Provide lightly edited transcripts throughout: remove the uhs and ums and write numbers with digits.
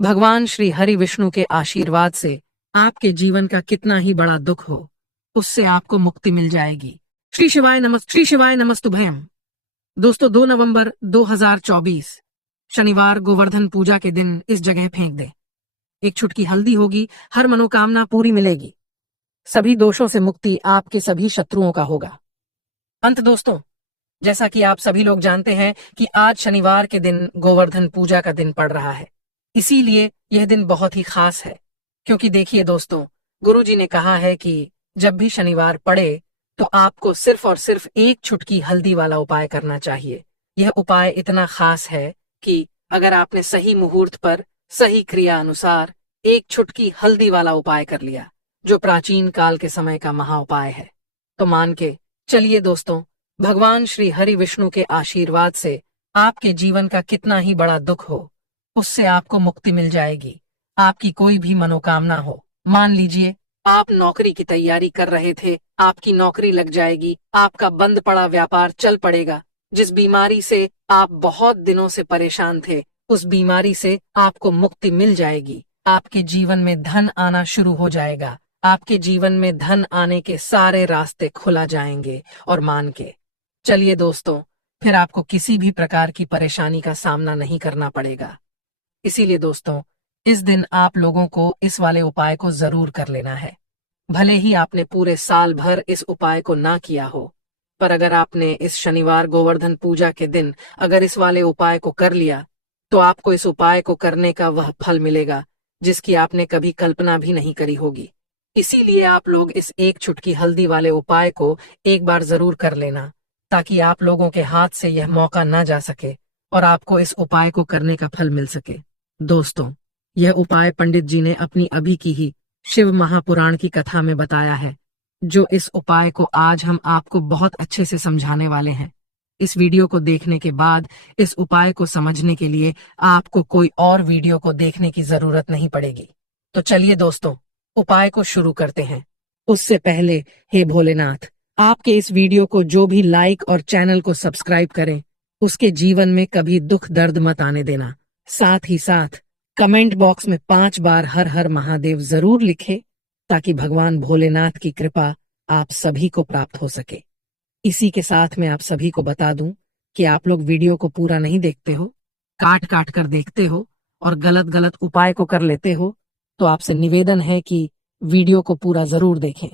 भगवान श्री हरि विष्णु के आशीर्वाद से आपके जीवन का कितना ही बड़ा दुख हो, उससे आपको मुक्ति मिल जाएगी। श्री शिवाय नमस्तुभयम। दोस्तों, 2 नवंबर 2024 शनिवार गोवर्धन पूजा के दिन इस जगह फेंक दे। एक चुटकी हल्दी होगी, हर मनोकामना पूरी मिलेगी। सभी दोषों से मुक्ति आपके सभी शत्रुओं का होगा। अंत दोस्तों, जैसा कि आप सभी लोग जानते हैं कि आज शनिवार के दिन गोवर्धन पूजा का दिन पड़ रहा है, इसीलिए यह दिन बहुत ही खास है। क्योंकि देखिए दोस्तों, गुरुजी ने कहा है कि जब भी शनिवार पड़े तो आपको सिर्फ और सिर्फ एक चुटकी हल्दी वाला उपाय करना चाहिए। यह उपाय इतना खास है कि अगर आपने सही मुहूर्त पर सही क्रिया अनुसार एक चुटकी हल्दी वाला उपाय कर लिया, जो प्राचीन काल के समय का महा उपाय है, तो मान के चलिए दोस्तों, भगवान श्री हरि विष्णु के आशीर्वाद से आपके जीवन का कितना ही बड़ा दुख हो, उससे आपको मुक्ति मिल जाएगी। आपकी कोई भी मनोकामना हो, मान लीजिए आप नौकरी की तैयारी कर रहे थे, आपकी नौकरी लग जाएगी, आपका बंद पड़ा व्यापार चल पड़ेगा। जिस बीमारी से आप बहुत दिनों से परेशान थे, उस बीमारी से आपको मुक्ति मिल जाएगी। आपके जीवन में धन आना शुरू हो जाएगा। आपके जीवन में धन आने के सारे रास्ते खुला जाएंगे। और मान के चलिए दोस्तों, फिर आपको किसी भी प्रकार की परेशानी का सामना नहीं करना पड़ेगा। इसीलिए दोस्तों, इस दिन आप लोगों को इस वाले उपाय को जरूर कर लेना है। भले ही आपने पूरे साल भर इस उपाय को ना किया हो, पर अगर आपने इस शनिवार गोवर्धन पूजा के दिन अगर इस वाले उपाय को कर लिया, तो आपको इस उपाय को करने का वह फल मिलेगा जिसकी आपने कभी कल्पना भी नहीं करी होगी। इसीलिए आप लोग इस एक चुटकी हल्दी वाले उपाय को एक बार जरूर कर लेना, ताकि आप लोगों के हाथ से यह मौका ना जा सके और आपको इस उपाय को करने का फल मिल सके। दोस्तों, यह उपाय पंडित जी ने अपनी अभी की ही शिव महापुराण की कथा में बताया है, जो इस उपाय को आज हम आपको बहुत अच्छे से समझाने वाले हैं। इस वीडियो को देखने के बाद इस उपाय को समझने के लिए आपको कोई और वीडियो को देखने की जरूरत नहीं पड़ेगी। तो चलिए दोस्तों, उपाय को शुरू करते हैं। उससे पहले हे भोलेनाथ, आपके इस वीडियो को जो भी लाइक और चैनल को सब्सक्राइब करें, उसके जीवन में कभी दुख दर्द मत आने देना। साथ ही साथ कमेंट बॉक्स में 5 बार हर हर महादेव जरूर लिखे, ताकि भगवान भोलेनाथ की कृपा आप सभी को प्राप्त हो सके। इसी के साथ मैं आप सभी को बता दूं कि आप लोग वीडियो को पूरा नहीं देखते हो, काट काट कर देखते हो और गलत गलत उपाय को कर लेते हो, तो आपसे निवेदन है कि वीडियो को पूरा जरूर देखें।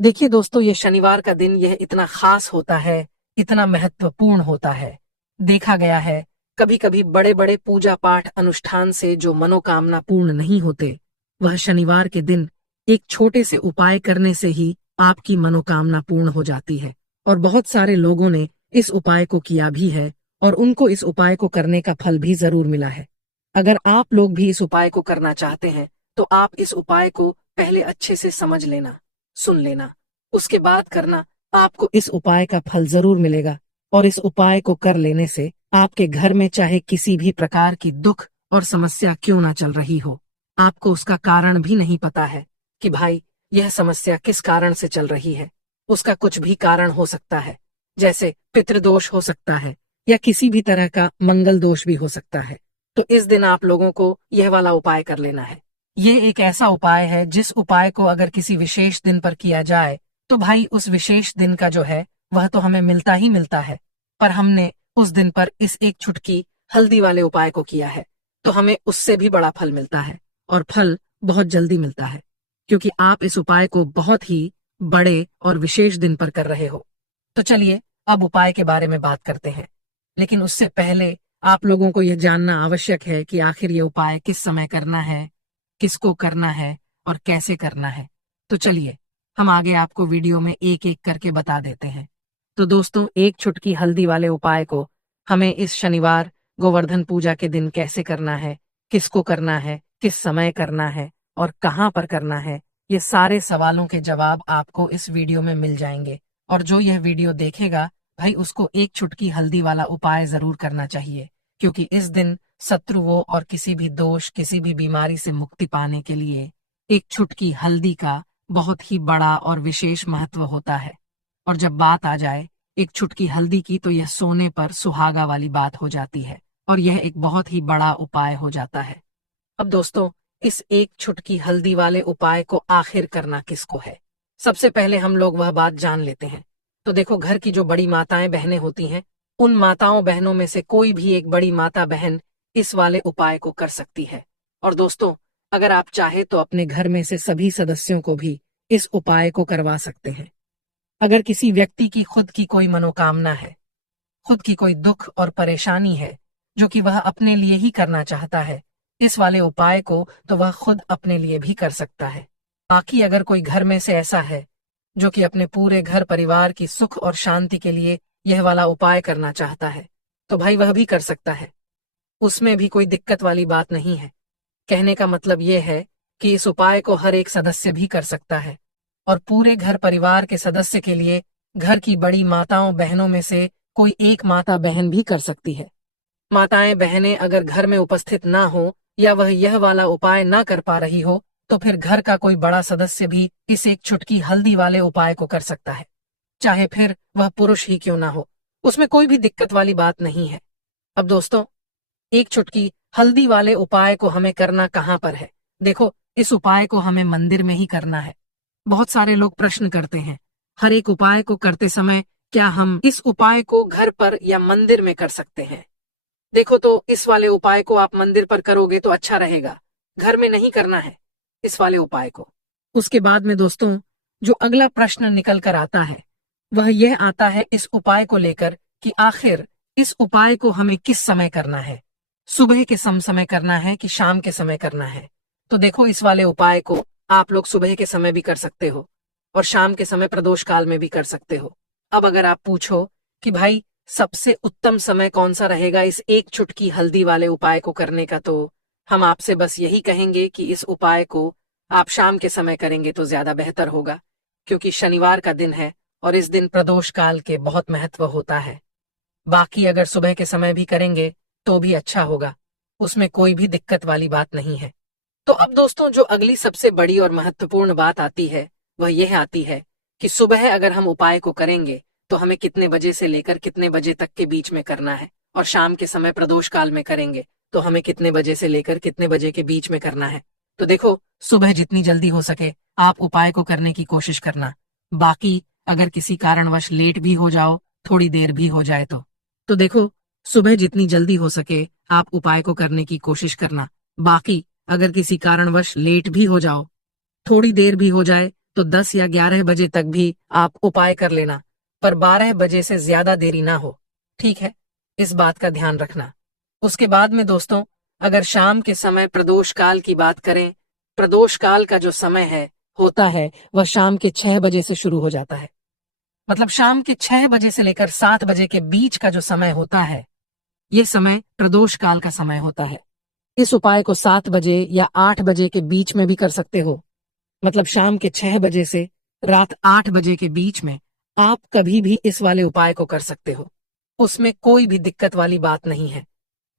देखिए दोस्तों, ये शनिवार का दिन यह इतना खास होता है, इतना महत्वपूर्ण होता है। देखा गया है कभी कभी बड़े बड़े पूजा पाठ अनुष्ठान से जो मनोकामना पूर्ण नहीं होते, वह शनिवार के दिन एक छोटे से उपाय करने से ही आपकी मनोकामना पूर्ण हो जाती है। और बहुत सारे लोगों ने इस उपाय को किया भी है और उनको इस उपाय को करने का फल भी जरूर मिला है। अगर आप लोग भी इस उपाय को करना चाहते हैं, तो आप इस उपाय को पहले अच्छे से समझ लेना, सुन लेना, उसके बाद करना। आपको इस उपाय का फल जरूर मिलेगा। और इस उपाय को कर लेने से आपके घर में चाहे किसी भी प्रकार की दुख और समस्या क्यों ना चल रही हो, आपको उसका कारण भी नहीं पता है कि भाई यह समस्या किस कारण से चल रही है। उसका कुछ भी कारण हो सकता है, जैसे पितृदोष हो सकता है या किसी भी तरह का मंगल दोष भी हो सकता है। तो इस दिन आप लोगों को यह वाला उपाय कर लेना है। ये एक ऐसा उपाय है जिस उपाय को अगर किसी विशेष दिन पर किया जाए, तो भाई उस विशेष दिन का जो है वह तो हमें मिलता ही मिलता है। पर हमने उस दिन पर इस एक चुटकी हल्दी वाले उपाय को किया है, तो हमें उससे भी बड़ा फल मिलता है। और फल बहुत जल्दी मिलता है, क्योंकि आप इस उपाय को बहुत ही बड़े और विशेष दिन पर कर रहे हो। तो चलिए अब उपाय के बारे में बात करते हैं। लेकिन उससे पहले आप लोगों को यह जानना आवश्यक है कि आखिर ये उपाय किस समय करना है, किसको करना है और कैसे करना है। तो चलिए हम आगे आपको वीडियो में एक एक करके बता देते हैं। तो दोस्तों, एक चुटकी हल्दी वाले उपाय को हमें इस शनिवार गोवर्धन पूजा के दिन कैसे करना है, किसको करना है, किस समय करना है और कहाँ पर करना है, ये सारे सवालों के जवाब आपको इस वीडियो में मिल जाएंगे। और जो यह वीडियो देखेगा भाई, उसको एक चुटकी हल्दी वाला उपाय जरूर करना चाहिए, क्योंकि इस दिन शत्रुओं और किसी भी दोष, किसी भी बीमारी से मुक्ति पाने के लिए एक चुटकी हल्दी का बहुत ही बड़ा और विशेष महत्व होता है। और जब बात आ जाए एक चुटकी हल्दी की, तो यह सोने पर सुहागा वाली बात हो जाती है और यह एक बहुत ही बड़ा उपाय हो जाता है। अब दोस्तों, इस एक चुटकी हल्दी वाले उपाय को आखिर करना किसको है? सबसे पहले हम लोग वह बात जान लेते हैं। तो देखो, घर की जो बड़ी माताएं बहनें होती हैं, उन माताओं बहनों में से कोई भी एक बड़ी माता बहन इस वाले उपाय को कर सकती है। और दोस्तों, अगर आप चाहे तो अपने घर में से सभी सदस्यों को भी इस उपाय को करवा सकते हैं। अगर किसी व्यक्ति की खुद की कोई मनोकामना है, खुद की कोई दुख और परेशानी है जो कि वह अपने लिए ही करना चाहता है इस वाले उपाय को, तो वह खुद अपने लिए भी कर सकता है। बाकी अगर कोई घर में से ऐसा है जो कि अपने पूरे घर परिवार की सुख और शांति के लिए यह वाला उपाय करना चाहता है, तो भाई वह भी कर सकता है। उसमें भी कोई दिक्कत वाली बात नहीं है। कहने का मतलब यह है कि इस उपाय को हर एक सदस्य भी कर सकता है और पूरे घर परिवार के सदस्य के लिए घर की बड़ी माताओं बहनों में से कोई एक माता बहन भी कर सकती है। माताएं बहनें अगर घर में उपस्थित ना हो या वह यह वाला उपाय ना कर पा रही हो, तो फिर घर का कोई बड़ा सदस्य भी इस एक चुटकी हल्दी वाले उपाय को कर सकता है, चाहे फिर वह पुरुष ही क्यों ना हो। उसमें कोई भी दिक्कत वाली बात नहीं है। अब दोस्तों, एक चुटकी हल्दी वाले उपाय को हमें करना कहाँ पर है? देखो, इस उपाय को हमें मंदिर में ही करना है। बहुत सारे लोग प्रश्न करते हैं, हर एक उपाय को करते समय क्या हम इस उपाय को घर पर या मंदिर में कर सकते हैं? देखो, तो इस वाले उपाय को आप मंदिर पर करोगे तो अच्छा रहेगा, घर में नहीं करना है इस वाले उपाय को। उसके बाद में दोस्तों, जो अगला प्रश्न निकल कर आता है वह यह आता है इस उपाय को लेकर कि आखिर इस उपाय को हमें किस समय करना है? सुबह के समय करना है कि शाम के समय करना है? तो देखो, इस वाले उपाय को आप लोग सुबह के समय भी कर सकते हो और शाम के समय प्रदोष काल में भी कर सकते हो। अब अगर आप पूछो कि भाई सबसे उत्तम समय कौन सा रहेगा इस एक चुटकी हल्दी वाले उपाय को करने का, तो हम आपसे बस यही कहेंगे कि इस उपाय को आप शाम के समय करेंगे तो ज्यादा बेहतर होगा, क्योंकि शनिवार का दिन है और इस दिन प्रदोष काल के बहुत महत्व होता है। बाकी अगर सुबह के समय भी करेंगे तो भी अच्छा होगा, उसमें कोई भी दिक्कत वाली बात नहीं है। तो अब दोस्तों, जो अगली सबसे बड़ी और महत्वपूर्ण बात आती है वह यह आती है कि सुबह अगर हम उपाय को करेंगे तो हमें कितने बजे से लेकर कितने बजे तक के बीच में करना है, और शाम के समय प्रदोष काल में करेंगे तो हमें कितने बजे से लेकर कितने बजे के बीच में करना है। तो देखो, सुबह जितनी जल्दी हो सके आप उपाय को करने की कोशिश करना। बाकी अगर किसी कारणवश लेट भी हो जाओ, थोड़ी देर भी हो जाए तो देखो, सुबह जितनी जल्दी हो सके आप उपाय को करने की कोशिश करना। बाकी अगर किसी कारणवश लेट भी हो जाओ, थोड़ी देर भी हो जाए, तो 10 या 11 बजे तक भी आप उपाय कर लेना, पर 12 बजे से ज्यादा देरी ना हो। ठीक है, इस बात का ध्यान रखना। उसके बाद में दोस्तों, अगर शाम के समय प्रदोष काल की बात करें, प्रदोष काल का जो समय है होता है वह शाम के 6 बजे से शुरू हो जाता है। मतलब शाम के 6 बजे से लेकर 7 बजे के बीच का जो समय होता है, ये समय प्रदोष काल का समय होता है। इस उपाय को 7 बजे या 8 बजे के बीच में भी कर सकते हो। मतलब शाम के 6 बजे से रात 8 बजे के बीच में आप कभी भी इस वाले उपाय को कर सकते हो, उसमें कोई भी दिक्कत वाली बात नहीं है।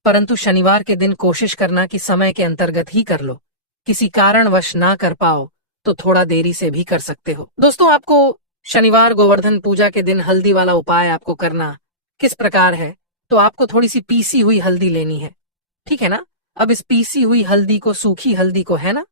परंतु शनिवार के दिन कोशिश करना कि समय के अंतर्गत ही कर लो। किसी कारणवश ना कर पाओ तो थोड़ा देरी से भी कर सकते हो। दोस्तों, आपको शनिवार गोवर्धन पूजा के दिन हल्दी वाला उपाय आपको करना किस प्रकार है, तो आपको थोड़ी सी पीसी हुई हल्दी लेनी है, ठीक है ना। अब इस पीसी हुई हल्दी को, सूखी हल्दी को, है ना,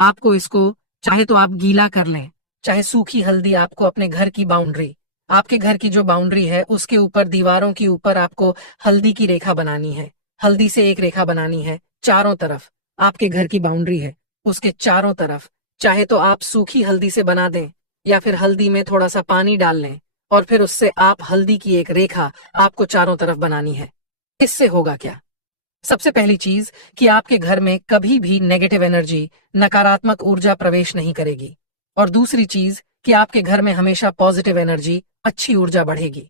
आपको इसको चाहे तो आप गीला कर लें, चाहे सूखी हल्दी आपको अपने घर की बाउंड्री, आपके घर की जो बाउंड्री है उसके ऊपर, दीवारों के ऊपर आपको हल्दी की रेखा बनानी है। हल्दी से एक रेखा बनानी है चारों तरफ। आपके घर की बाउंड्री है उसके चारों तरफ, चाहे तो आप सूखी हल्दी से बना दें या फिर हल्दी में थोड़ा सा पानी डाल लें और फिर उससे आप हल्दी की एक रेखा आपको चारों तरफ बनानी है। इससे होगा क्या? सबसे पहली चीज कि आपके घर में कभी भी नेगेटिव एनर्जी, नकारात्मक ऊर्जा प्रवेश नहीं करेगी, और दूसरी चीज कि आपके घर में हमेशा पॉजिटिव एनर्जी, अच्छी ऊर्जा बढ़ेगी।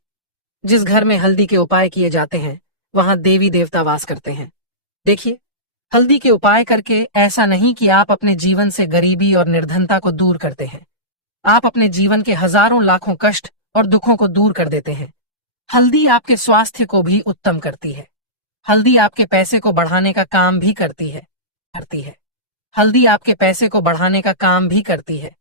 जिस घर में हल्दी के उपाय किए जाते हैं वहां देवी देवता वास करते हैं। देखिए, हल्दी के उपाय करके ऐसा नहीं कि आप अपने जीवन से गरीबी और निर्धनता को दूर करते हैं, आप अपने जीवन के हजारों लाखों कष्ट और दुखों को दूर कर देते हैं। हल्दी आपके स्वास्थ्य को भी उत्तम करती है। हल्दी आपके पैसे को बढ़ाने का काम भी करती है। हल्दी आपके पैसे को बढ़ाने का काम भी करती है।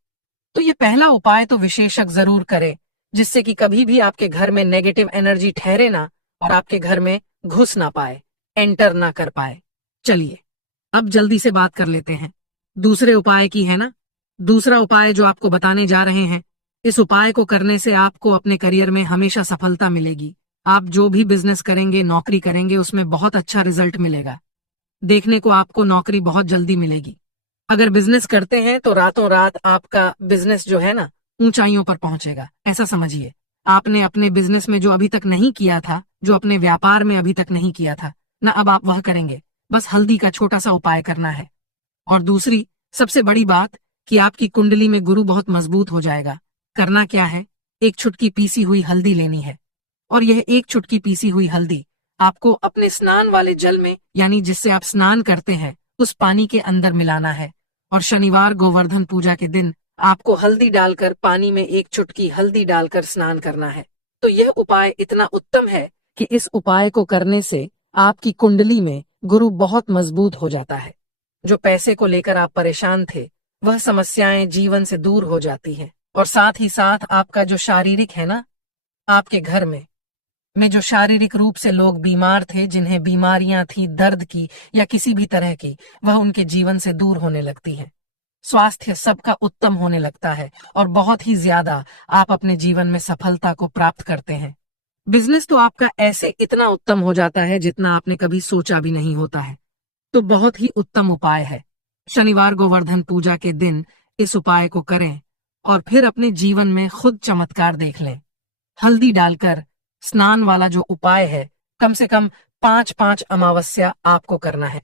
तो ये पहला उपाय तो विशेषज्ञ जरूर करे, जिससे कि कभी भी आपके घर में नेगेटिव एनर्जी ठहरे ना और आपके घर में घुस ना पाए, एंटर ना कर पाए। चलिए, अब जल्दी से बात कर लेते हैं दूसरे उपाय की, है ना। दूसरा उपाय जो आपको बताने जा रहे हैं, इस उपाय को करने से आपको अपने करियर में हमेशा सफलता मिलेगी। आप जो भी बिजनेस करेंगे, नौकरी करेंगे, उसमें बहुत अच्छा रिजल्ट मिलेगा। देखने को आपको नौकरी बहुत जल्दी मिलेगी। अगर बिजनेस करते हैं तो रातों रात आपका बिजनेस जो है ना, ऊंचाइयों पर पहुंचेगा, ऐसा समझिए। आपने अपने बिजनेस में जो अभी तक नहीं किया था, जो अपने व्यापार में अभी तक नहीं किया था ना, अब आप वह करेंगे। बस हल्दी का छोटा सा उपाय करना है। और दूसरी सबसे बड़ी बात कि आपकी कुंडली में गुरु बहुत मजबूत हो जाएगा। करना क्या है, एक चुटकी पीसी हुई हल्दी लेनी है। और यह एक चुटकी पीसी हुई हल्दी आपको अपने स्नान वाले जल में, यानी जिससे आप स्नान करते हैं, उस पानी के अंदर मिलाना है। और शनिवार गोवर्धन पूजा के दिन आपको हल्दी डालकर, पानी में एक चुटकी हल्दी डालकर स्नान करना है। तो यह उपाय इतना उत्तम है कि इस उपाय को करने से आपकी कुंडली में गुरु बहुत मजबूत हो जाता है। जो पैसे को लेकर आप परेशान थे, वह समस्याएं जीवन से दूर हो जाती हैं। और साथ ही साथ आपका जो शारीरिक है ना, आपके घर में जो शारीरिक रूप से लोग बीमार थे, जिन्हें बीमारियां थी दर्द की या किसी भी तरह की, वह उनके जीवन से दूर होने लगती है। स्वास्थ्य सबका उत्तम होने लगता है और बहुत ही ज्यादा आप अपने जीवन में सफलता को प्राप्त करते हैं। बिजनेस तो आपका ऐसे इतना उत्तम हो जाता है जितना आपने कभी सोचा भी नहीं होता है। तो बहुत ही उत्तम उपाय है। शनिवार गोवर्धन पूजा के दिन इस उपाय को करें और फिर अपने जीवन में खुद चमत्कार देख लें। हल्दी डालकर स्नान वाला जो उपाय है, कम से कम 5-5 अमावस्या आपको करना है।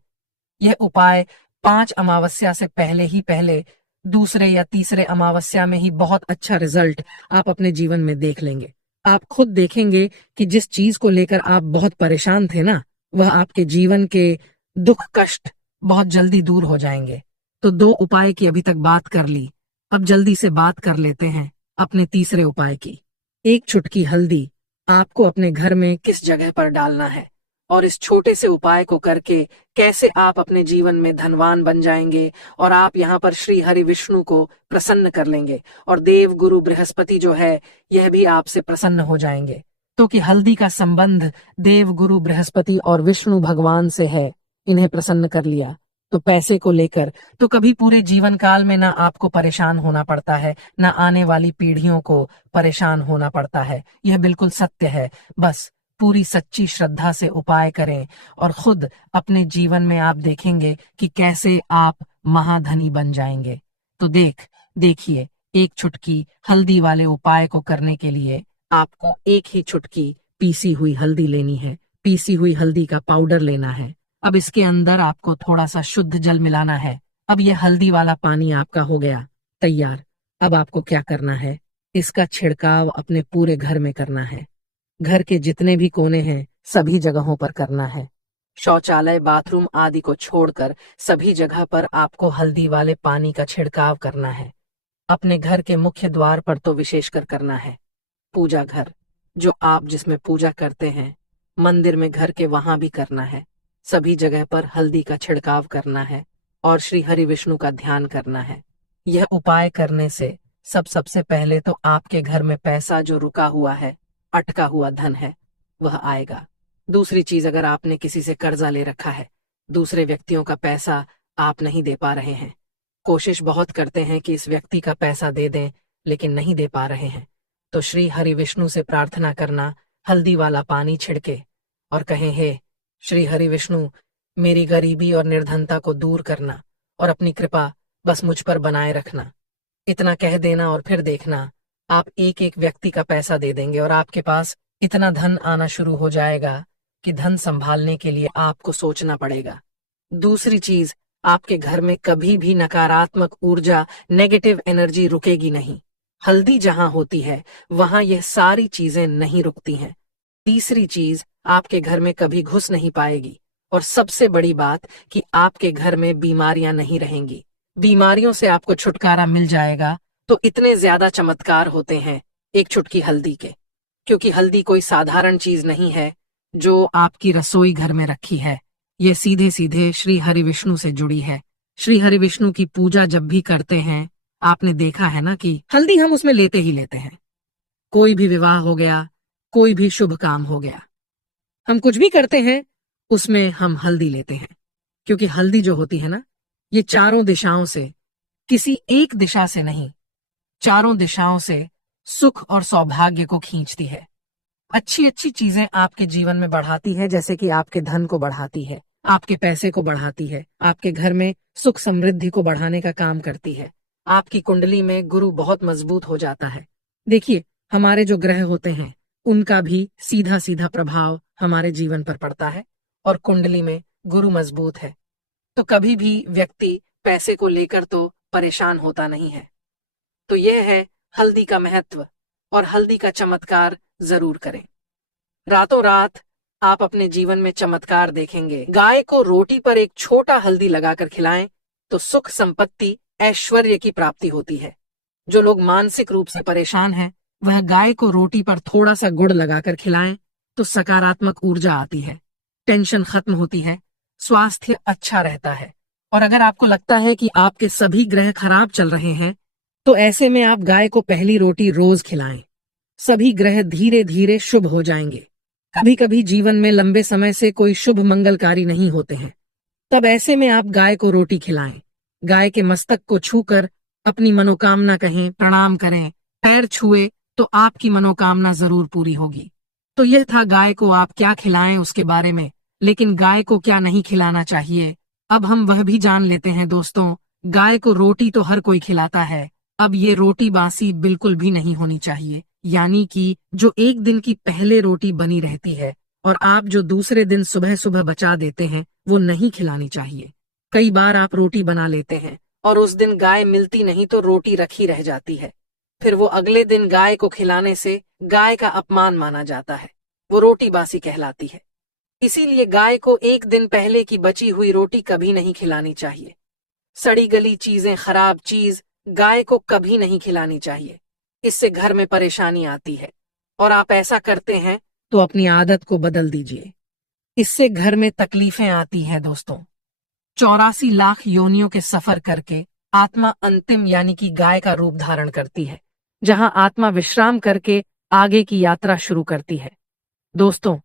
यह उपाय 5 अमावस्या से पहले ही पहले, दूसरे या तीसरे अमावस्या में ही बहुत अच्छा रिजल्ट आप अपने जीवन में देख लेंगे। आप खुद देखेंगे कि जिस चीज को लेकर आप बहुत परेशान थे ना, वह आपके जीवन के दुख कष्ट बहुत जल्दी दूर हो जाएंगे। तो 2 उपाय की अभी तक बात कर ली, अब जल्दी से बात कर लेते हैं अपने तीसरे उपाय की। एक चुटकी हल्दी आपको अपने घर में किस जगह पर डालना है और इस छोटे से उपाय को करके कैसे आप अपने जीवन में धनवान बन जाएंगे और आप यहाँ पर श्री हरि विष्णु को प्रसन्न कर लेंगे और देव गुरु बृहस्पति जो है, यह भी आपसे प्रसन्न हो जाएंगे। तो कि हल्दी का संबंध देव गुरु बृहस्पति और विष्णु भगवान से है। इन्हें प्रसन्न कर लिया तो पैसे को लेकर तो कभी पूरे जीवन काल में ना आपको परेशान होना पड़ता है, ना आने वाली पीढ़ियों को परेशान होना पड़ता है। यह बिल्कुल सत्य है। बस पूरी सच्ची श्रद्धा से उपाय करें और खुद अपने जीवन में आप देखेंगे कि कैसे आप महाधनी बन जाएंगे। तो देखिए, एक चुटकी हल्दी वाले उपाय को करने के लिए आपको एक ही चुटकी पीसी हुई हल्दी लेनी है। पीसी हुई हल्दी का पाउडर लेना है। अब इसके अंदर आपको थोड़ा सा शुद्ध जल मिलाना है। अब यह हल्दी वाला पानी आपका हो गया तैयार। अब आपको क्या करना है, इसका छिड़काव अपने पूरे घर में करना है। घर के जितने भी कोने हैं, सभी जगहों पर करना है। शौचालय, बाथरूम आदि को छोड़कर सभी जगह पर आपको हल्दी वाले पानी का छिड़काव करना है। अपने घर के मुख्य द्वार पर तो विशेषकर करना है। पूजा घर, जो आप जिसमें पूजा करते हैं, मंदिर में घर के, वहां भी करना है। सभी जगह पर हल्दी का छिड़काव करना है और श्री हरि विष्णु का ध्यान करना है। यह उपाय करने से सबसे पहले तो आपके घर में पैसा जो रुका हुआ है, अटका हुआ धन है, वह आएगा। दूसरी चीज, अगर आपने किसी से कर्जा ले रखा है, दूसरे व्यक्तियों का पैसा आप नहीं दे पा रहे हैं, कोशिश बहुत करते हैं कि इस व्यक्ति का पैसा दे दें, लेकिन नहीं दे पा रहे हैं, तो श्री हरि विष्णु से प्रार्थना करना, हल्दी वाला पानी छिड़के और कहें, हे श्री हरि विष्णु, मेरी गरीबी और निर्धनता को दूर करना और अपनी कृपा बस मुझ पर बनाए रखना। इतना कह देना और फिर देखना, आप एक एक व्यक्ति का पैसा दे देंगे और आपके पास इतना धन आना शुरू हो जाएगा कि धन संभालने के लिए आपको सोचना पड़ेगा। दूसरी चीज, आपके घर में कभी भी नकारात्मक ऊर्जा, नेगेटिव एनर्जी रुकेगी नहीं। हल्दी जहां होती है, वहां यह सारी चीजें नहीं रुकती हैं। तीसरी चीज, आपके घर में कभी घुस नहीं पाएगी। और सबसे बड़ी बात कि आपके घर में बीमारियां नहीं रहेंगी। बीमारियों से आपको छुटकारा मिल जाएगा। तो इतने ज्यादा चमत्कार होते हैं एक चुटकी हल्दी के, क्योंकि हल्दी कोई साधारण चीज नहीं है जो आपकी रसोई घर में रखी है। ये सीधे सीधे श्री हरि विष्णु से जुड़ी है। श्री हरि विष्णु की पूजा जब भी करते हैं, आपने देखा है ना कि हल्दी हम उसमें लेते ही लेते हैं। कोई भी विवाह हो गया, कोई भी शुभ काम हो गया, हम कुछ भी करते हैं, उसमें हम हल्दी लेते हैं। क्योंकि हल्दी जो होती है ना, ये चारों दिशाओं से, किसी एक दिशा से नहीं, चारों दिशाओं से सुख और सौभाग्य को खींचती है। अच्छी अच्छी चीजें आपके जीवन में बढ़ाती है, जैसे कि आपके धन को बढ़ाती है, आपके पैसे को बढ़ाती है, आपके घर में सुख समृद्धि को बढ़ाने का काम करती है। आपकी कुंडली में गुरु बहुत मजबूत हो जाता है। देखिए, हमारे जो ग्रह होते हैं उनका भी सीधा सीधा प्रभाव हमारे जीवन पर पड़ता है, और कुंडली में गुरु मजबूत है तो कभी भी व्यक्ति पैसे को लेकर तो परेशान होता नहीं है। तो यह है हल्दी का महत्व, और हल्दी का चमत्कार जरूर करें। रातों रात आप अपने जीवन में चमत्कार देखेंगे। गाय को रोटी पर एक छोटा हल्दी लगाकर खिलाएं तो सुख संपत्ति ऐश्वर्य की प्राप्ति होती है। जो लोग मानसिक रूप से परेशान हैं, वह गाय को रोटी पर थोड़ा सा गुड़ लगाकर खिलाएं तो सकारात्मक ऊर्जा आती है, टेंशन खत्म होती है, स्वास्थ्य अच्छा रहता है। और अगर आपको लगता है कि आपके सभी ग्रह खराब चल रहे हैं, तो ऐसे में आप गाय को पहली रोटी रोज खिलाएं। सभी ग्रह धीरे धीरे शुभ हो जाएंगे। कभी कभी जीवन में लंबे समय से कोई शुभ मंगलकारी नहीं होते हैं, तब ऐसे में आप गाय को रोटी खिलाएं। गाय के मस्तक को छूकर अपनी मनोकामना कहें, प्रणाम करें, पैर छुए तो आपकी मनोकामना जरूर पूरी होगी। तो यह था गाय को आप क्या खिलाएं उसके बारे में, लेकिन गाय को क्या नहीं खिलाना चाहिए, अब हम वह भी जान लेते हैं। दोस्तों, गाय को रोटी तो हर कोई खिलाता है, अब ये रोटी बासी बिल्कुल भी नहीं होनी चाहिए। यानी कि जो एक दिन की पहले रोटी बनी रहती है और आप जो दूसरे दिन सुबह सुबह बचा देते हैं, वो नहीं खिलानी चाहिए। कई बार आप रोटी बना लेते हैं और उस दिन गाय मिलती नहीं तो रोटी रखी रह जाती है, फिर वो अगले दिन गाय को खिलाने से गाय का अपमान माना जाता है, वो रोटी बासी कहलाती है। इसीलिए गाय को एक दिन पहले की बची हुई रोटी कभी नहीं खिलानी चाहिए। सड़ी गली चीजें, खराब चीज गाय को कभी नहीं खिलानी चाहिए, इससे घर में परेशानी आती है। और आप ऐसा करते हैं तो अपनी आदत को बदल दीजिए, इससे घर में तकलीफें आती हैं। दोस्तों, 84 लाख योनियों के सफर करके आत्मा अंतिम यानी कि गाय का रूप धारण करती है, जहां आत्मा विश्राम करके आगे की यात्रा शुरू करती है। दोस्तों,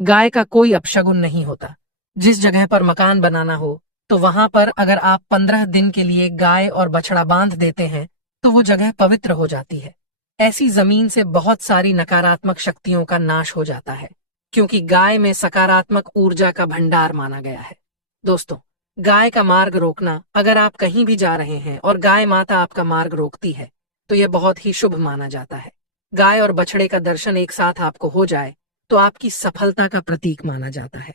गाय का कोई अपशगुन नहीं होता। जिस जगह पर मकान बनाना हो तो वहां पर अगर आप 15 दिन के लिए गाय और बछड़ा बांध देते हैं तो वो जगह पवित्र हो जाती है। ऐसी जमीन से बहुत सारी नकारात्मक शक्तियों का नाश हो जाता है, क्योंकि गाय में सकारात्मक ऊर्जा का भंडार माना गया है। दोस्तों, गाय का मार्ग रोकना, अगर आप कहीं भी जा रहे हैं और गाय माता आपका मार्ग रोकती है तो यह बहुत ही शुभ माना जाता है। गाय और बछड़े का दर्शन एक साथ आपको हो जाए तो आपकी सफलता का प्रतीक माना जाता है।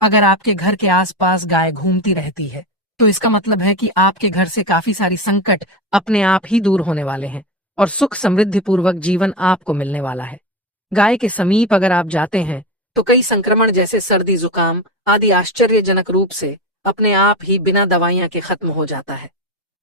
अगर आपके घर के आसपास गाय घूमती रहती है तो इसका मतलब है कि आपके घर से काफी सारी संकट अपने आप ही दूर होने वाले हैं और सुख समृद्धि पूर्वक जीवन आपको मिलने वाला है। गाय के समीप अगर आप जाते हैं तो कई संक्रमण जैसे सर्दी, जुकाम आदि आश्चर्यजनक रूप से अपने आप ही बिना दवाइयां के खत्म हो जाता है।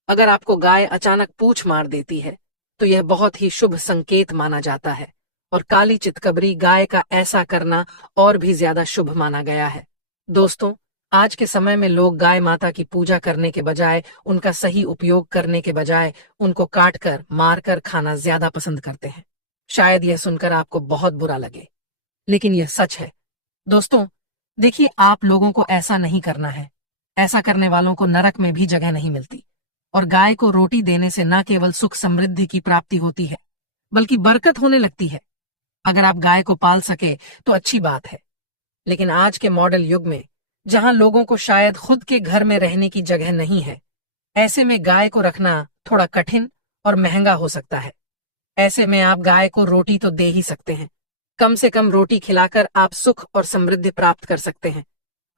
अगर आपको गाय अचानक पूंछ मार देती है तो यह बहुत ही शुभ संकेत माना जाता है, और काली चितकबरी गाय का ऐसा करना और भी ज्यादा शुभ माना गया है। दोस्तों, आज के समय में लोग गाय माता की पूजा करने के बजाय, उनका सही उपयोग करने के बजाय उनको काटकर, मारकर खाना ज्यादा पसंद करते हैं। शायद यह सुनकर आपको बहुत बुरा लगे, लेकिन यह सच है। दोस्तों, देखिए, आप लोगों को ऐसा नहीं करना है। ऐसा करने वालों को नरक में भी जगह नहीं मिलती। और गाय को रोटी देने से न केवल सुख समृद्धि की प्राप्ति होती है, बल्कि बरकत होने लगती है। अगर आप गाय को पाल सके तो अच्छी बात है, लेकिन आज के मॉडल युग में जहां लोगों को शायद खुद के घर में रहने की जगह नहीं है, ऐसे में गाय को रखना थोड़ा कठिन और महंगा हो सकता है। ऐसे में आप गाय को रोटी तो दे ही सकते हैं। कम से कम रोटी खिलाकर आप सुख और समृद्धि प्राप्त कर सकते हैं।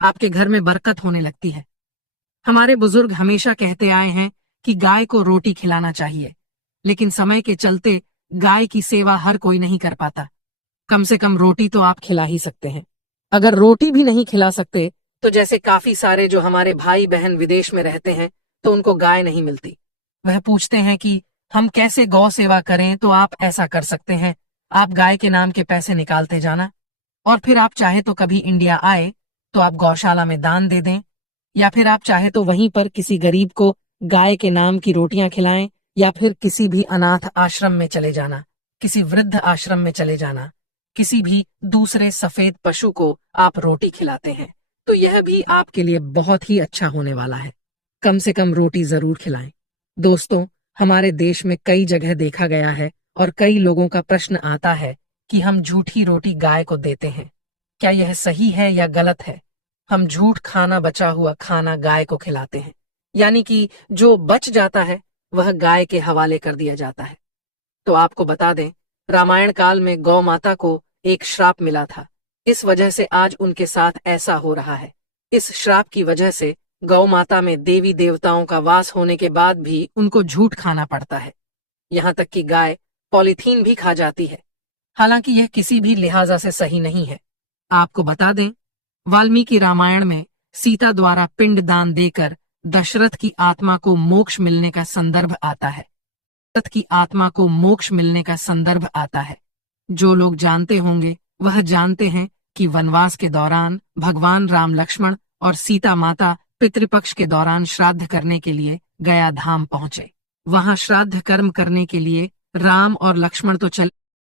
आपके घर में बरकत होने लगती है। हमारे बुजुर्ग हमेशा कहते आए हैं कि गाय को रोटी खिलाना चाहिए, लेकिन समय के चलते गाय की सेवा हर कोई नहीं कर पाता। कम से कम रोटी तो आप खिला ही सकते हैं। अगर रोटी भी नहीं खिला सकते तो जैसे काफी सारे जो हमारे भाई बहन विदेश में रहते हैं तो उनको गाय नहीं मिलती, वह पूछते हैं कि हम कैसे गौ सेवा करें, तो आप ऐसा कर सकते हैं, आप गाय के नाम के पैसे निकालते जाना, और फिर आप चाहे तो कभी इंडिया आए तो आप गौशाला में दान दे दें, या फिर आप चाहे तो वहीं पर किसी गरीब को गाय के नाम की रोटियां खिलाएं, या फिर किसी भी अनाथ आश्रम में चले जाना, किसी वृद्ध आश्रम में चले जाना, किसी भी दूसरे सफेद पशु को आप रोटी खिलाते हैं, तो तो यह भी आपके लिए बहुत ही अच्छा होने वाला है। कम से कम रोटी जरूर खिलाएं। दोस्तों, हमारे देश में कई जगह देखा गया है और कई लोगों का प्रश्न आता है कि हम झूठी रोटी गाय को देते हैं। क्या यह सही है या गलत है? हम झूठ खाना, बचा हुआ खाना गाय को खिलाते हैं, यानी कि जो बच जाता है वह गाय के हवाले कर दिया जाता है। तो आपको बता दें, रामायण काल में गौ माता को एक श्राप मिला था। इस वजह से आज उनके साथ ऐसा हो रहा है। इस श्राप की वजह से गौ माता में देवी देवताओं का वास होने के बाद भी उनको झूठ खाना पड़ता है। यहाँ तक कि गाय पॉलीथीन भी खा जाती है। हालांकि यह किसी भी लिहाजा से सही नहीं है। आपको बता दें, वाल्मीकि रामायण में सीता द्वारा पिंड दान देकर दशरथ की आत्मा को मोक्ष मिलने का संदर्भ आता है। दशरथ की आत्मा को मोक्ष मिलने का संदर्भ आता है। जो लोग जानते होंगे वह जानते हैं कि वनवास के दौरान भगवान राम, लक्ष्मण और सीता माता पितृपक्ष के दौरान श्राद्ध करने के लिए गया धाम पहुंचे। वहां श्राद्ध कर्म करने के लिए राम और लक्ष्मण तो चले,